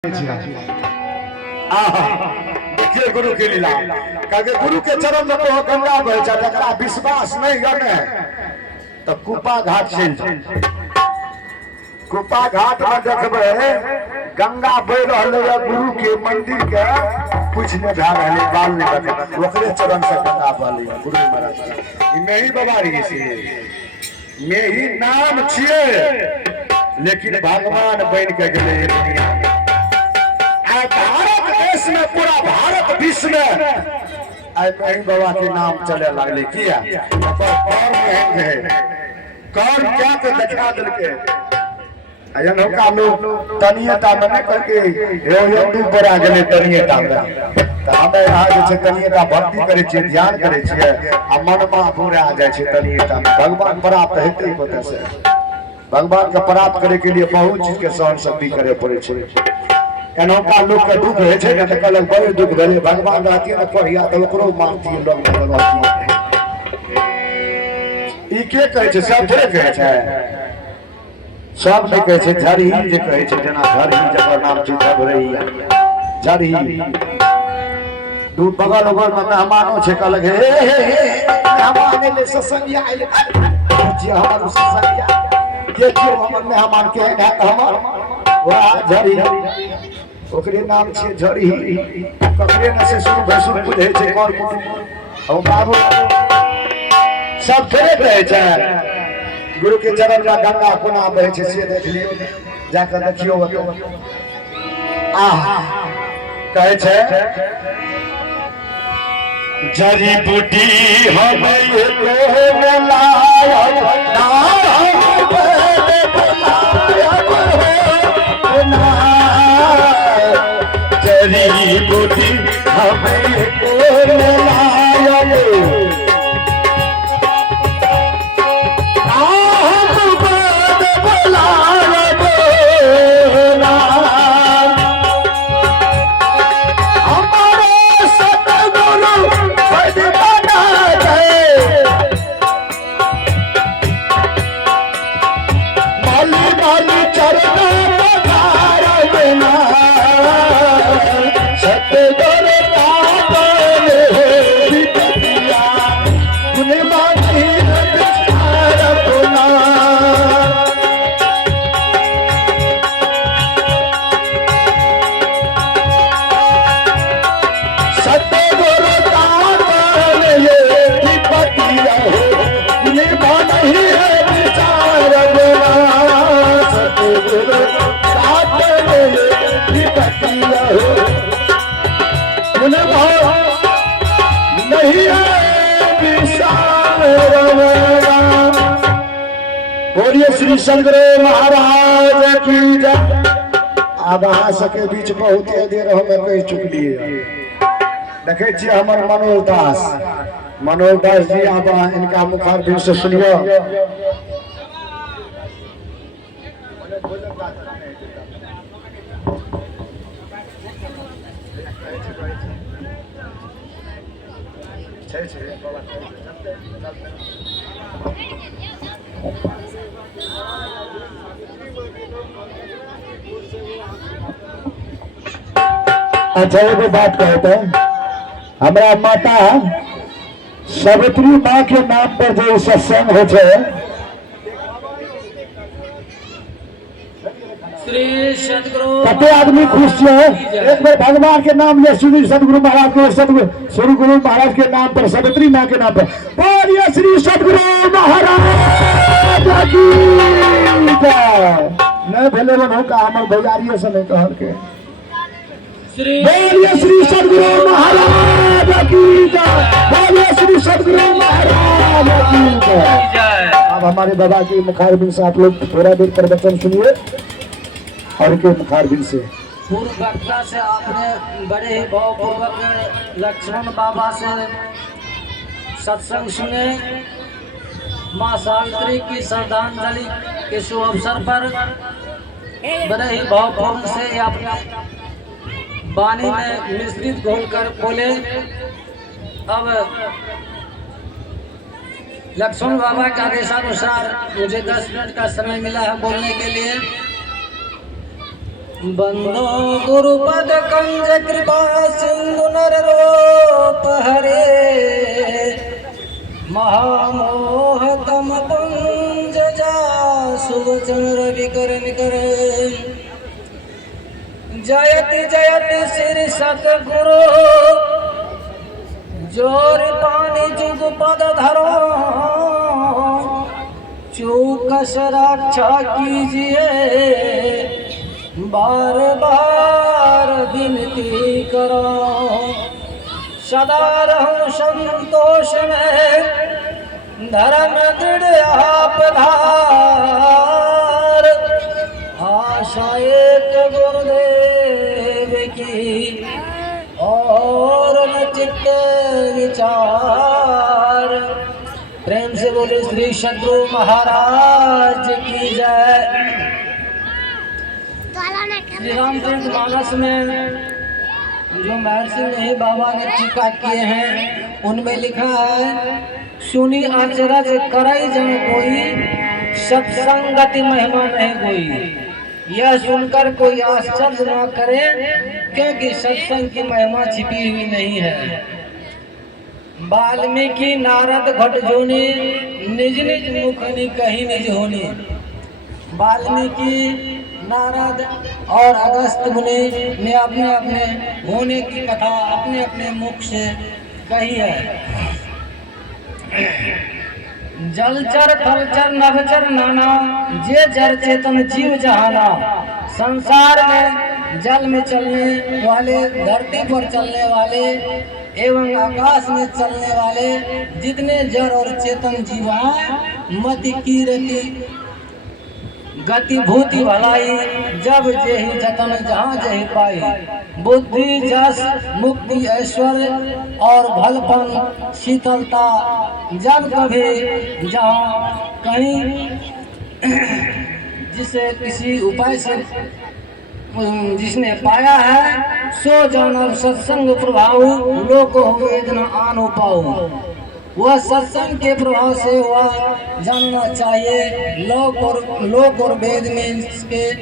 देखिए गुरु की लीला कहे गुरु के चरण में तो गंगा बह जाए जरा विश्वास नहीं है तो कुपा घाट चल कुपा घाट में देखबे गंगा बह रही है गुरु के मंदिर के कुछ नहीं भा रहे बाल नहीं बचे ओकरे चरण से गंगा बह रही है गुरु महाराज में ही बबारी में ही नाम छिए लेकिन भगवान बन के गए दुनिया भारत देश में पूरा भारत विश्व में कहीं बाबा के नाम चले लगले किया कौन क्या के दिखा दिलके अनोखा लोग तनियता में न करके हिंदू पर आ गए तनियता में तो हमें यहाँ जे छै तनियता भक्ति करे छियै ध्यान करे छियै आ मनमा पूरा आ जाए छै तनियता में भगवान प्राप्त हेतै होते से भगवान के प्राप्त करे के लिए बहुत चीज के सहन शक्ति करे पड़े छै अनोखा लोग के दुख है छै न त कहलक बड़े दुख भेले भगवान रहती न कहिया त ओकरो मारती लोग ई के कहै छै सब थोड़े कहै छै सब ने कहै छै झड़ी जे कहै छै जेना झड़ी जकर नाम छै झबरैया झड़ी दू बगल में मेहमानो छै कहलक हे मेहमान एले ससंगिया एले जे हमर ससंगिया के क्यों हमर मेहमान के है त हमर वाह झड़ी ओकरे नाम छै झड़ी ककरे न से शुरू भसुर बुझे छै कोन हम बाबू सब थोड़े कहै छै गुरु के चरण में गंगा कोना बहे छै से देख लियो जाकर देखियो आह कहै छै जड़ी बूटी हमे एको बुलाया ना जड़ी बूटी हमे एको बुलाया श्री सदगुरु महाराज की जय। अब अहाँ सबके बीच बहुत देर हमें कह चुकलिए देखे छिए हमर मनोज दास जी अब इनका मुखारबिंद से सुनियो अच्छा एगो बात कहते हैं हमारा माता सावित्री माँ के नाम पर जो सत्संग हो कते आदमी खुश है एक बार भगवान के नाम ले श्री सदगुरु महाराज के श्री गुरु महाराज के नाम पर सावित्री माँ के नाम पर बोलिए श्री सदगुरु महाराज की जय। नहीं भेले बनो का हमर भैयारियों से नहीं कहल के बोलिए श्री सदगुरु महाराज की जय। बोलिए श्री सदगुरु महाराज की जय। अब हमारे बाबा की मुखारबिंद से आप लोग थोड़ा देर प्रवचन सुनिए और के मुखारबिंद से पूर्व वक्ता से आपने बड़े ही भावपूर्वक लक्ष्मण बाबा से सत्संग सुने। माँ सावित्री की श्रद्धांजलि के शुभ अवसर पर बड़े ही भावपूर्ण से अपने वाणी में मिश्रित घोलकर बोले। अब लक्ष्मण बाबा के आदेशानुसार मुझे 10 मिनट का समय मिला है बोलने के लिए। बंदो गुरुपद कंज कृपा सिंधु नर रूप हरे महामोह तम पुंज जा सुवचन रवि करण करे जयति जयति श्री सतगुरु जोर पानी जुग पद धरो चूकस रक्षा कीजिए बार बार विनती करो सदा रहूं संतोष में धर्म दृढ़ आप धार आशा एक गुरुदेव की और न चित्त विचार प्रेम से बोले श्री सद्गुरु महाराज की जय। श्री रामचरित मानस में जो महर्षि नहीं बाबा ने टीका किए हैं उनमें लिखा है सुनी आचरज करई जन कोई सत्संगति महिमा नहीं कोई। यह सुनकर कोई आश्चर्य न करे क्योंकि सत्संग की महिमा छिपी हुई नहीं है। वाल्मीकि नारद घट जोनी निज निज मुखनी कहीं निज होनी। वाल्मीकि नारद और अगस्त मुनि ने अपने अपने होने की कथा अपने अपने मुख से कही है। जलचर थलचर नभचर नाना जे जर चेतन जीव जहाना। संसार में जल में चलने वाले धरती पर चलने वाले एवं आकाश में चलने वाले जितने जड़ और चेतन जीव हैं मति कीरति गति भूति भलाई जब जेहि जतन जहाँ जेहि पाई। बुद्धि जस मुक्ति ऐश्वर्य और भलपन शीतलता जब कभी जहाँ कहीं जिसे किसी उपाय से जिसने पाया है सो जानव सत्संग प्रभाव लोक वेदना आन पाऊ। वह सत्संग के प्रभाव से वह जानना चाहिए। लोक और वेद में इसके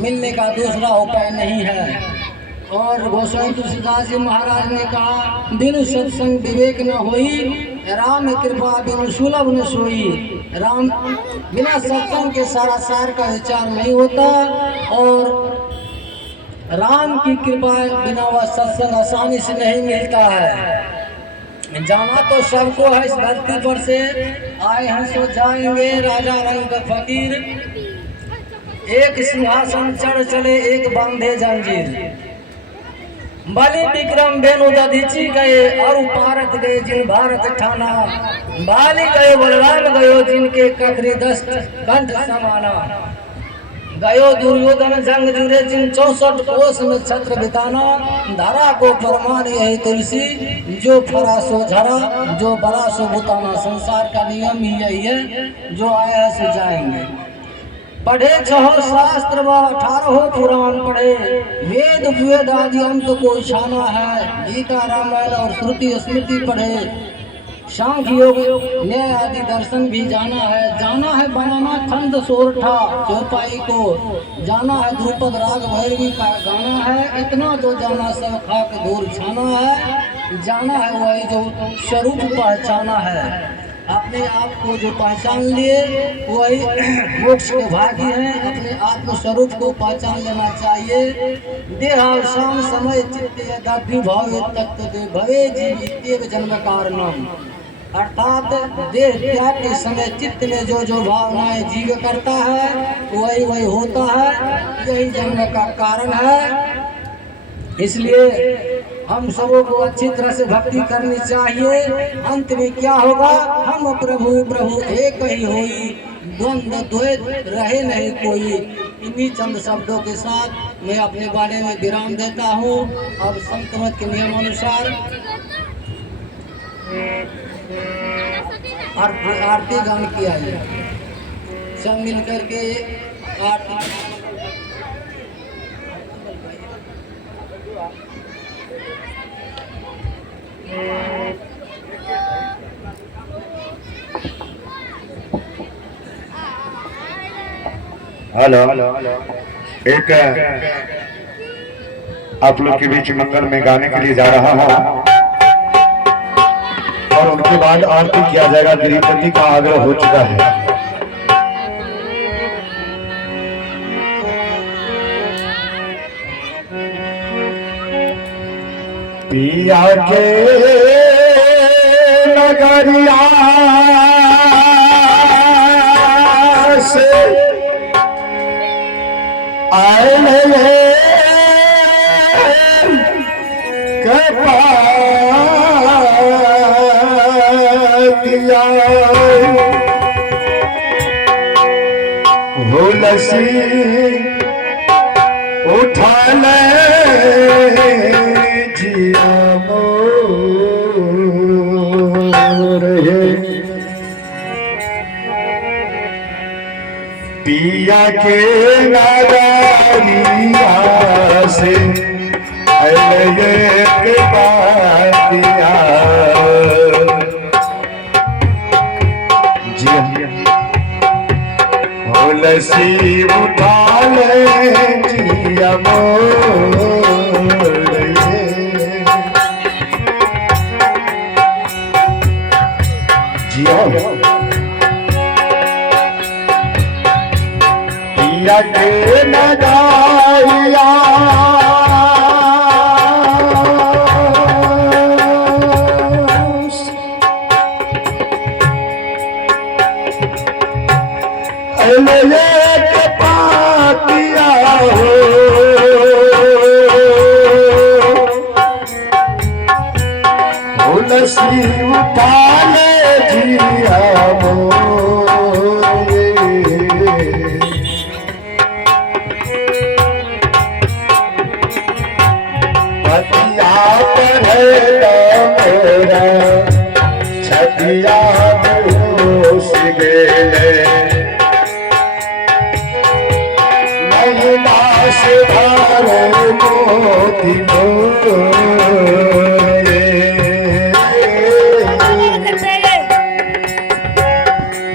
मिलने का दूसरा उपाय नहीं है। और गोस्वामी तुलसीदास जी महाराज ने कहा बिनु सत्संग विवेक न होई राम कृपा बिनु सुलभ न सोई। राम बिना सत्संग के सारा सार का विचार नहीं होता और राम की कृपा बिना वह सत्संग आसानी से नहीं मिलता है। जाना तो सबको है इस धरती पर से आए हैं सो जाएंगे राजा रंग फकीर। एक सिंहासन चढ़ चले एक बांधे जंजीर। बलि विक्रम बेनु दधीची गए और भारत गए जिन भारत ठाना। बाली गए बलराम गयो जिनके कखरी दस्त कंठ समाना। गयो दुर्योधन जंग जुरे जिन 64 कोस में छत्र बिताना। धरा को फरमान यही तुलसी जो फरा सो झरा जो बड़ा सो बुताना। संसार का नियम ही यही है जो आया है सो जाएंगे। पढ़े 6 शास्त्र व 18 पुराण पढ़े वेद वेद आदि अंत को छाना है। गीता रामायण और श्रुति स्मृति पढ़े सांख्य योग न्याय आदि दर्शन भी जाना है बनाना खंड सोरठा चौपाई को जाना है। ध्रुपद राग भैरवी का गाना है। इतना जो जाना सब खाक दूर छाना है। जाना है वही जो स्वरूप पहचाना है। अपने आप को जो पहचान लिए वही मोक्ष के भागी हैं। अपने आत्म स्वरूप को पहचान लेना चाहिए। देहावसान समय चित्त यद्यपि भावे तत्व भवे जीव जन्म कारणम। अर्थात देह त्याग के समय चित्त में जो जो भावनाएं जीव करता है वही वही होता है। यही जन्म का कारण है। इसलिए हम सबों को अच्छी तरह से भक्ति करनी चाहिए। अंत में क्या होगा हम प्रभु प्रभु एक ही होई द्वंद्व द्वैत रहे नहीं कोई। इन्हीं चंद शब्दों के साथ मैं अपने बारे में विराम देता हूँ। अब संत मत के नियमानुसार आरती गान किया है। सब मिल करके आरती हेलो एक आप लोग के बीच मंगल में गाने के लिए जा रहा हूँ और उनके बाद आरती किया जाएगा। गिरिपति का आग्रह हो चुका है। पिया के नगरिया से आए लसी उठा ले जिया मोर है पिया के नगरिया से अले के पातिया लसी उठा ले जिया मोर जिया पिया के नगारिया के पातिया हो लसी उठा ले जिया मोरे पतिया पर मेरा छतिया बेहोश गेले मोती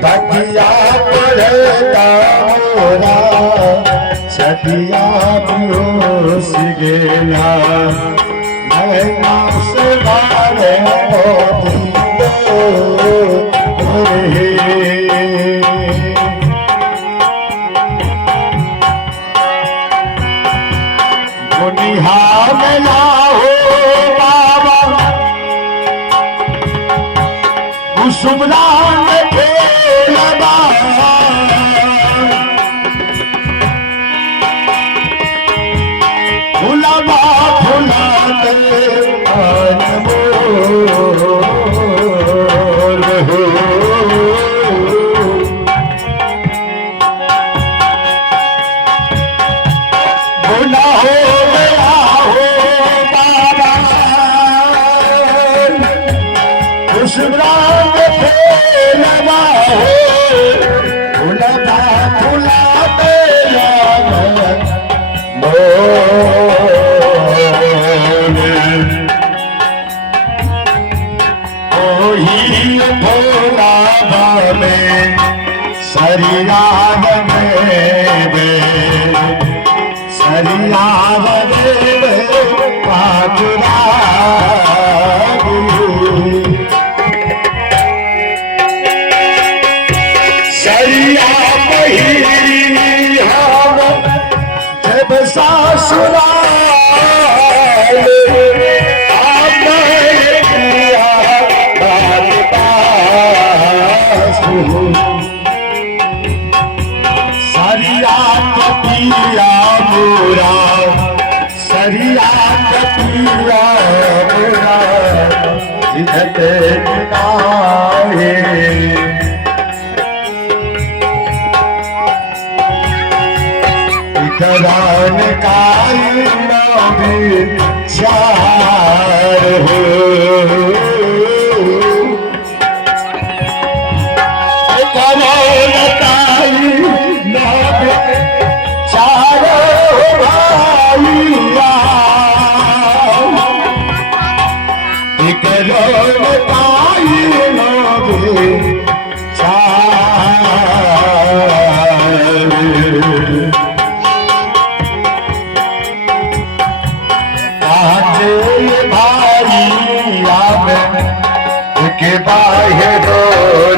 बतिया पढ़ता मोरा छतिया बेहोश गेला मैना से भारे मोती निहामला हो बाबा कुसुमरा में खेलबा फुलबा फुलाते मन मोर हो बोला हो सरिया सरिया पाचुरा सरिया पहिरी हम जब ससुराल सरिया कपिया मोरा सरिया कपिया साचे भाई आवे के बाहे हो